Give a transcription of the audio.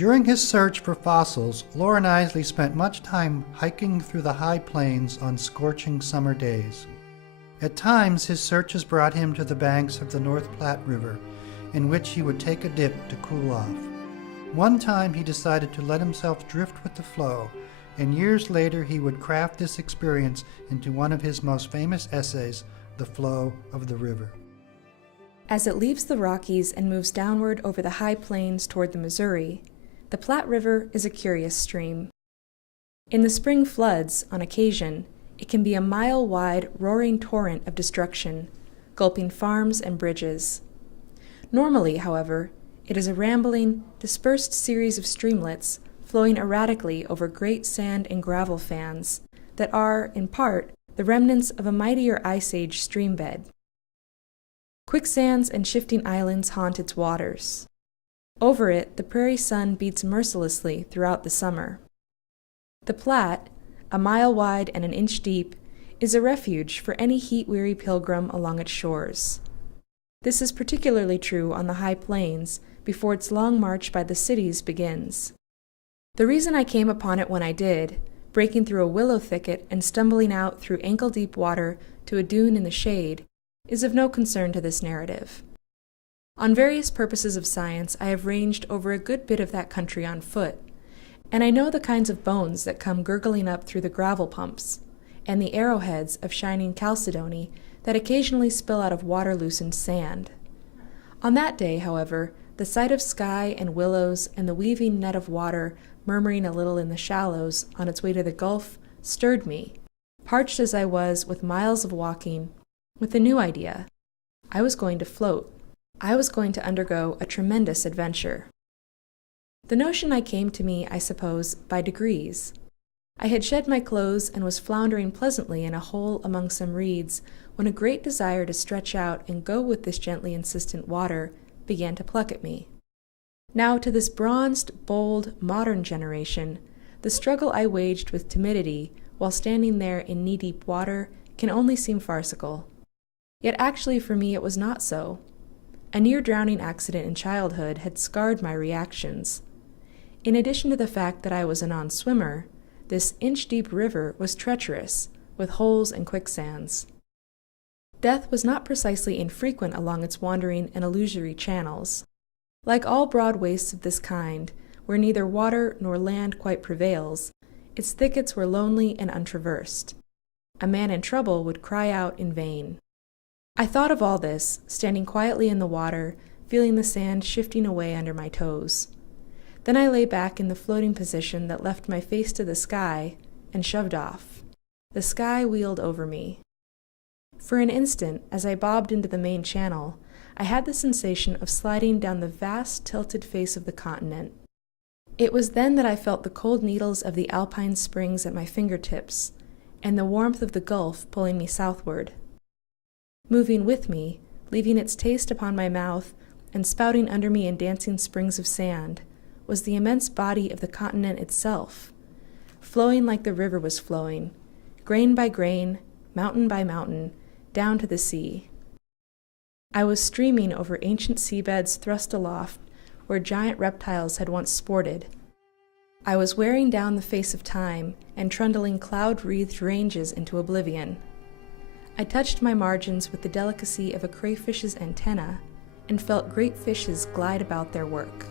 During his search for fossils, Loren Eiseley spent much time hiking through the high plains on scorching summer days. At times, his searches brought him to the banks of the North Platte River, in which he would take a dip to cool off. One time he decided to let himself drift with the flow, and years later he would craft this experience into one of his most famous essays, The Flow of the River. As it leaves the Rockies and moves downward over the high plains toward the Missouri, the Platte River is a curious stream. In the spring floods, on occasion, it can be a mile-wide, roaring torrent of destruction, gulping farms and bridges. Normally, however, it is a rambling, dispersed series of streamlets flowing erratically over great sand and gravel fans that are, in part, the remnants of a mightier Ice Age streambed. Quicksands and shifting islands haunt its waters. Over it, the prairie sun beats mercilessly throughout the summer. The Platte, a mile wide and an inch deep, is a refuge for any heat-weary pilgrim along its shores. This is particularly true on the high plains before its long march by the cities begins. The reason I came upon it when I did, breaking through a willow thicket and stumbling out through ankle-deep water to a dune in the shade, is of no concern to this narrative. On various purposes of science, I have ranged over a good bit of that country on foot, and I know the kinds of bones that come gurgling up through the gravel pumps, and the arrowheads of shining chalcedony that occasionally spill out of water-loosened sand. On that day, however, the sight of sky and willows and the weaving net of water murmuring a little in the shallows on its way to the Gulf stirred me, parched as I was with miles of walking, with a new idea. I was going to float. I was going to undergo a tremendous adventure. The notion came to me, I suppose, by degrees. I had shed my clothes and was floundering pleasantly in a hole among some reeds when a great desire to stretch out and go with this gently insistent water began to pluck at me. Now, to this bronzed, bold, modern generation, the struggle I waged with timidity while standing there in knee-deep water can only seem farcical. Yet actually for me it was not so. A near-drowning accident in childhood had scarred my reactions. In addition to the fact that I was a non-swimmer, this inch-deep river was treacherous, with holes and quicksands. Death was not precisely infrequent along its wandering and illusory channels. Like all broad wastes of this kind, where neither water nor land quite prevails, its thickets were lonely and untraversed. A man in trouble would cry out in vain. I thought of all this, standing quietly in the water, feeling the sand shifting away under my toes. Then I lay back in the floating position that left my face to the sky and shoved off. The sky wheeled over me. For an instant, as I bobbed into the main channel, I had the sensation of sliding down the vast tilted face of the continent. It was then that I felt the cold needles of the alpine springs at my fingertips, and the warmth of the Gulf pulling me southward. Moving with me, leaving its taste upon my mouth, and spouting under me in dancing springs of sand, was the immense body of the continent itself, flowing like the river was flowing, grain by grain, mountain by mountain, down to the sea. I was streaming over ancient seabeds thrust aloft, where giant reptiles had once sported. I was wearing down the face of time and trundling cloud-wreathed ranges into oblivion. I touched my margins with the delicacy of a crayfish's antenna and felt great fishes glide about their work.